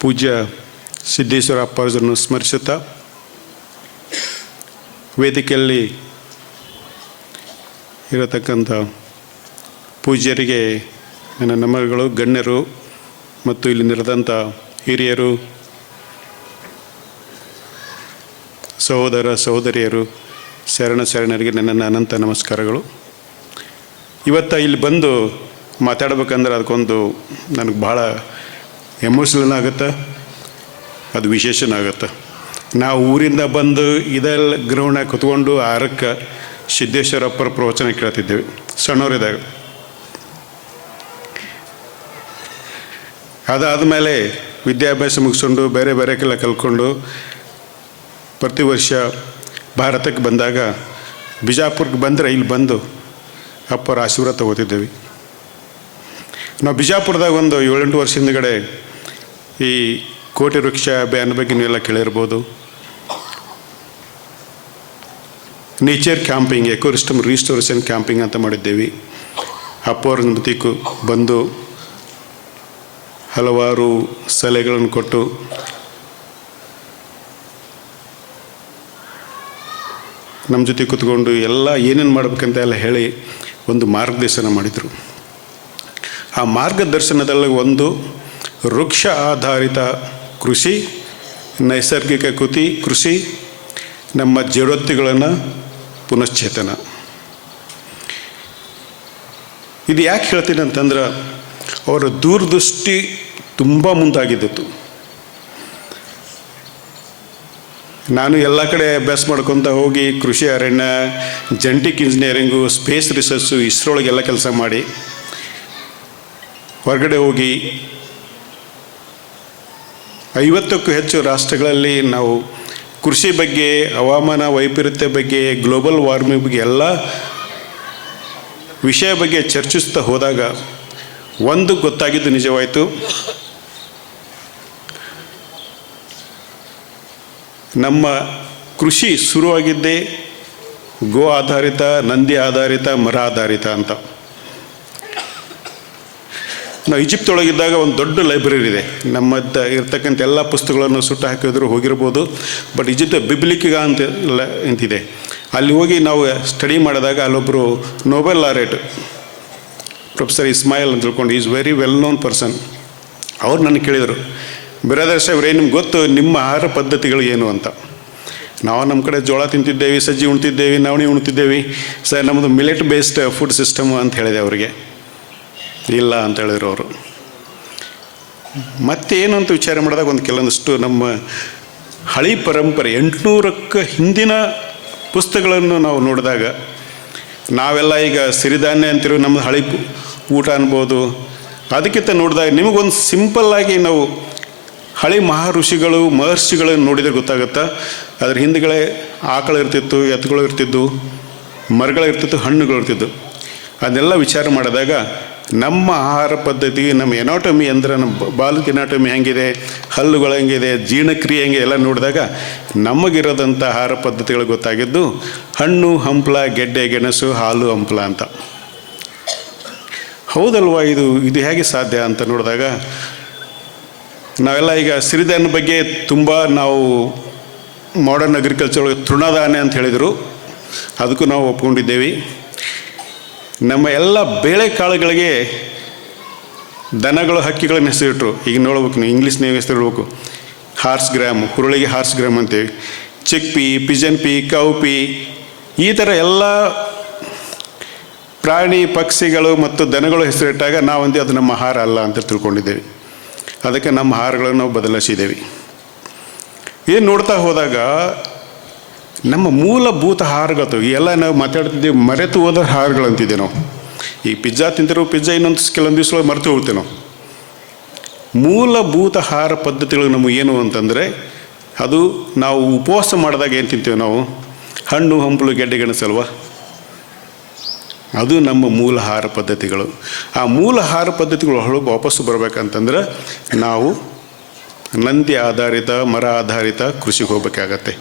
ಪೂಜ್ಯ ಸಿದ್ದೇಶ್ವರ ಅಪ್ಪಾಜರನ್ನು ಸ್ಮರಿಸುತ್ತಾ, ವೇದಿಕೆಯಲ್ಲಿ ಇರತಕ್ಕಂಥ ಪೂಜ್ಯರಿಗೆ ನನ್ನ ನಮನಗಳು, ಗಣ್ಯರು ಮತ್ತು ಇಲ್ಲಿ ನೆರೆದಂಥ ಹಿರಿಯರು, ಸಹೋದರ ಸಹೋದರಿಯರು, ಶರಣರಿಗೆ ನನ್ನ ಅನಂತ ನಮಸ್ಕಾರಗಳು. ಇವತ್ತು ಇಲ್ಲಿ ಬಂದು ಮಾತಾಡ್ಬೇಕಂದ್ರೆ ಅದಕ್ಕೊಂದು ನನಗೆ ಭಾಳ ಎಮೋಷ್ನಲ್ ಆಗುತ್ತೆ, ಅದು ವಿಶೇಷನ ಆಗುತ್ತೆ. ನಾವು ಊರಿಂದ ಬಂದು ಇದೆಲ್ಲ ಗ್ರೌಂಡಾಗ ಕುತ್ಕೊಂಡು 6ಕ್ಕೆ ಸಿದ್ದೇಶ್ವರಪ್ಪರ ಪ್ರವಚನ ಕೇಳ್ತಿದ್ದೇವೆ ಸಣ್ಣವರಿದ್ದಾಗ. ಅದಾದಮೇಲೆ ವಿದ್ಯಾಭ್ಯಾಸ ಮುಗಿಸ್ಕೊಂಡು ಬೇರೆ ಬೇರೆಕ್ಕೆಲ್ಲ ಕಲ್ತ್ಕೊಂಡು ಪ್ರತಿ ವರ್ಷ ಭಾರತಕ್ಕೆ ಬಂದಾಗ ಬಿಜಾಪುರಕ್ಕೆ ಬಂದರೆ ಇಲ್ಲಿ ಬಂದು ಅಪ್ಪರ ಆಶೀರ್ವಾದ ತಗೋತಿದ್ದೇವೆ. ನಾವು ಬಿಜಾಪುರದಾಗ ಒಂದು 7-8 ವರ್ಷ ಹಿಂದುಗಡೆ ಈ ಕೋಟಿ ವೃಕ್ಷ ಅಭಿಯಾನ ಬಗ್ಗೆ ನೀವೆಲ್ಲ ಕೇಳಿರ್ಬೋದು. Nature camping, ecosystem restoration camping ಅಂತ ಮಾಡಿದ್ದೇವೆ. ಅಪ್ಪವ್ರ ಜೊತೆಗೂ ಬಂದು ಹಲವಾರು ಸಲಹೆಗಳನ್ನು ಕೊಟ್ಟು ನಮ್ಮ ಜೊತೆ ಕೂತ್ಕೊಂಡು ಎಲ್ಲ ಏನೇನು ಮಾಡ್ಬೇಕಂತ ಎಲ್ಲ ಹೇಳಿ ಒಂದು ಮಾರ್ಗದರ್ಶನ ಮಾಡಿದರು. ಆ ಮಾರ್ಗದರ್ಶನದಲ್ಲಿ ಒಂದು ವೃಕ್ಷ ಆಧಾರಿತ ಕೃಷಿ, ನೈಸರ್ಗಿಕ ಕೃಷಿ, ನಮ್ಮ ಜಡೊತ್ತುಗಳನ್ನು ಪುನಶ್ಚೇತನ. ಇದು ಯಾಕೆ ಹೇಳ್ತೀನಿ ಅಂತಂದ್ರೆ ಅವರ ದೂರದೃಷ್ಟಿ ತುಂಬ ಮುಂದಾಗಿದ್ದಿತ್ತು. ನಾನು ಎಲ್ಲ ಕಡೆ ಅಭ್ಯಾಸ ಮಾಡ್ಕೊತ ಹೋಗಿ ಕೃಷಿ ಅರಣ್ಯ, ಜೆನೆಟಿಕ್ ಇಂಜಿನಿಯರಿಂಗು, ಸ್ಪೇಸ್ ರಿಸರ್ಚು, ಇಸ್ರೋಳಗೆಲ್ಲ ಕೆಲಸ ಮಾಡಿ ಹೊರಗಡೆ ಹೋಗಿ 50ಕ್ಕೂ ಹೆಚ್ಚು ರಾಷ್ಟ್ರಗಳಲ್ಲಿ ನಾವು ಕೃಷಿ ಬಗ್ಗೆ, ಹವಾಮಾನ ವೈಪರೀತ್ಯ ಬಗ್ಗೆ, ಗ್ಲೋಬಲ್ ವಾರ್ಮಿಂಗ್ ಬಗ್ಗೆ ಎಲ್ಲ ವಿಷಯ ಬಗ್ಗೆ ಚರ್ಚಿಸ್ತಾ ಹೋದಾಗ ಒಂದು ಗೊತ್ತಾಗಿದ್ದು ನಿಜವಾಯಿತು. ನಮ್ಮ ಕೃಷಿ ಶುರುವಾಗಿದ್ದೇ ಗೋ ಆಧಾರಿತ, ನಂದಿ ಆಧಾರಿತ, ಮರ ಆಧಾರಿತ ಅಂತ. ನಾವು ಈಜಿಪ್ಟ್ ಒಳಗಿದ್ದಾಗ ಒಂದು ದೊಡ್ಡ ಲೈಬ್ರರಿ ಇದೆ. ನಮ್ಮದು ಇರ್ತಕ್ಕಂಥ ಎಲ್ಲ ಪುಸ್ತಕಗಳನ್ನು ಸುಟ್ಟು ಹಾಕಿದ್ರು ಹೋಗಿರ್ಬೋದು. ಬಟ್ ಈಜಿಪ್ಟ್ ಬಿಬ್ಲಿಕ್ಗ ಅಂತಿದೆ. ಅಲ್ಲಿ ಹೋಗಿ ನಾವು ಸ್ಟಡಿ ಮಾಡಿದಾಗ ಅಲ್ಲೊಬ್ಬರು ನೊಬೆಲ್ ಲಾರೆಟ್ ಪ್ರೊಫೆಸರ್ ಇಸ್ಮಾಯಿಲ್ ಅಂತ ತಿಳ್ಕೊಂಡು, is very well known person. ಅವ್ರು ನನಗೆ ಕೇಳಿದರು, ಬ್ರದರ್ ಸಾಹೇಬ್ರೆ, ನಿಮ್ಗೆ ಗೊತ್ತು ನಿಮ್ಮ ಆಹಾರ ಪದ್ಧತಿಗಳು ಏನು ಅಂತ. ನಾವು ನಮ್ಮ ಕಡೆ ಜೋಳ ತಿಂತಿದ್ದೇವೆ, ಸಜ್ಜಿ ಉಣ್ತಿದ್ದೇವೆ, ನವಣಿ ಉಣ್ತಿದ್ದೇವೆ ಸರ್, ನಮ್ಮದು ಮಿಲೆಟ್ ಬೇಸ್ಡ್ ಫುಡ್ ಸಿಸ್ಟಮು ಅಂತ ಹೇಳಿದೆ ಅವರಿಗೆ. ಇಲ್ಲ ಅಂತ ಹೇಳಿದ್ರು ಅವರು. ಮತ್ತೇನು ಅಂತ ವಿಚಾರ ಮಾಡಿದಾಗ ಒಂದು ಕೆಲವೊಂದಷ್ಟು ನಮ್ಮ ಹಳಿ ಪರಂಪರೆ 800ಕ್ಕೆ ಹಿಂದಿನ ಪುಸ್ತಕಗಳನ್ನು ನಾವು ನೋಡಿದಾಗ, ನಾವೆಲ್ಲ ಈಗ ಸಿರಿಧಾನ್ಯ ಅಂತಿರೋ ನಮ್ಮ ಹಳಿ ಊಟ ಅನ್ಬೋದು. ಅದಕ್ಕಿಂತ ನೋಡಿದಾಗ ನಿಮಗೊಂದು ಸಿಂಪಲ್ಲಾಗಿ ನಾವು ಹಳಿ ಮಹರ್ಷಿಗಳನ್ನು ನೋಡಿದರೆ ಗೊತ್ತಾಗುತ್ತಾ, ಅದ್ರ ಹಿಂದುಗಡೆ ಆಕಳು ಇರ್ತಿತ್ತು, ಎತ್ತುಗಳು ಇರ್ತಿದ್ದು, ಮರಗಳಿರ್ತಿತ್ತು, ಹಣ್ಣುಗಳು ಇರ್ತಿದ್ದು. ಅದನ್ನೆಲ್ಲ ವಿಚಾರ ಮಾಡಿದಾಗ ನಮ್ಮ ಆಹಾರ ಪದ್ಧತಿ, ನಮ್ಮ ಎನಾಟಮಿ ಅಂದರೆ ನಮ್ಮ ಬಾಲದ ಎನಾಟಮಿ ಹೆಂಗಿದೆ, ಹಲ್ಲುಗಳು ಹೆಂಗಿದೆ, ಜೀರ್ಣಕ್ರಿಯೆ ಹೆಂಗೆ ಎಲ್ಲ ನೋಡಿದಾಗ ನಮಗಿರೋದಂಥ ಆಹಾರ ಪದ್ಧತಿಗಳು ಗೊತ್ತಾಗಿದ್ದು ಹಣ್ಣು, ಹಂಪಲ, ಗೆಡ್ಡೆ, ಗೆಣಸು, ಹಾಲು, ಹಂಪಲ ಅಂತ. ಹೌದಲ್ವಾ, ಇದು ಹೇಗೆ ಸಾಧ್ಯ ಅಂತ ನೋಡಿದಾಗ ನಾವೆಲ್ಲ ಈಗ ಸಿರಿಧಾನ್ಯ ಬಗ್ಗೆ ತುಂಬ ನಾವು ಮಾಡರ್ನ್ ಅಗ್ರಿಕಲ್ಚರ್ ಒಳಗೆ ತೃಣಧಾನ್ಯ ಅಂತ ಹೇಳಿದರು, ಅದಕ್ಕೂ ನಾವು ಒಪ್ಕೊಂಡಿದ್ದೇವೆ. ನಮ್ಮ ಎಲ್ಲ ಬೇಳೆಕಾಳುಗಳಿಗೆ ದನಗಳು, ಹಕ್ಕಿಗಳನ್ನ ಹೆಸರಿಟ್ರು. ಈಗ ನೋಡ್ಬೇಕು, ನೀವು ಇಂಗ್ಲೀಷ್ ನೀವು ಹೆಸರಿಡ್ಬೇಕು. ಹಾರ್ಸ್ ಗ್ರಾಮ್, ಹುರುಳಿಗೆ ಹಾರ್ಸ್ ಗ್ರಾಮ್ ಅಂತೇವಿ. ಚಿಕ್ಪಿ, ಪಿಜನ್ ಪಿ, ಕೌಪಿ, ಈ ಥರ ಎಲ್ಲ ಪ್ರಾಣಿ ಪಕ್ಷಿಗಳು ಮತ್ತು ದನಗಳು ಹೆಸರಿಟ್ಟಾಗ ನಾವಂದು ಅದು ನಮ್ಮ ಆಹಾರ ಅಲ್ಲ ಅಂತ ತಿಳ್ಕೊಂಡಿದ್ದೇವೆ. ಅದಕ್ಕೆ ನಮ್ಮ ಆಹಾರಗಳನ್ನು ನಾವು ಬದಲಾಯಿಸಿದ್ದೇವೆ. ಏನು ನೋಡ್ತಾ ಹೋದಾಗ ನಮ್ಮ ಮೂಲಭೂತ ಆಹಾರಗಳು ಎಲ್ಲ ನಾವು ಮಾತಾಡ್ತಿದ್ದೇವೆ, ಮರೆತು ಹೋದ ಆಹಾರಗಳಂತಿದ್ದೆ ನಾವು. ಈ ಪಿಜ್ಜಾ ತಿಂತಿರೋ ಪಿಜ್ಜಾ ಇನ್ನೊಂದು ಕೆಲವೊಂದು ದಿವಸ ಮರೆತು ಹೋಗ್ತೇವೆ ನಾವು. ಮೂಲಭೂತ ಆಹಾರ ಪದ್ಧತಿಗಳು ನಮಗೆ ಏನು ಅಂತಂದರೆ, ಅದು ನಾವು ಉಪವಾಸ ಮಾಡಿದಾಗ ಏನು ತಿಂತೇವೆ ನಾವು, ಹಣ್ಣು, ಹಂಪಲು, ಗೆಡ್ಡೆ, ಗೆಣಸಲ್ವ, ಅದು ನಮ್ಮ ಮೂಲ ಆಹಾರ ಪದ್ಧತಿಗಳು. ಆ ಮೂಲ ಆಹಾರ ಪದ್ಧತಿಗಳು ಒಳಗೆ ವಾಪಸ್ಸು ಬರಬೇಕಂತಂದ್ರೆ ನಾವು ನಂದಿ ಆಧಾರಿತ, ಮರ ಆಧಾರಿತ ಕೃಷಿಗೆ ಹೋಗಬೇಕಾಗತ್ತೆ.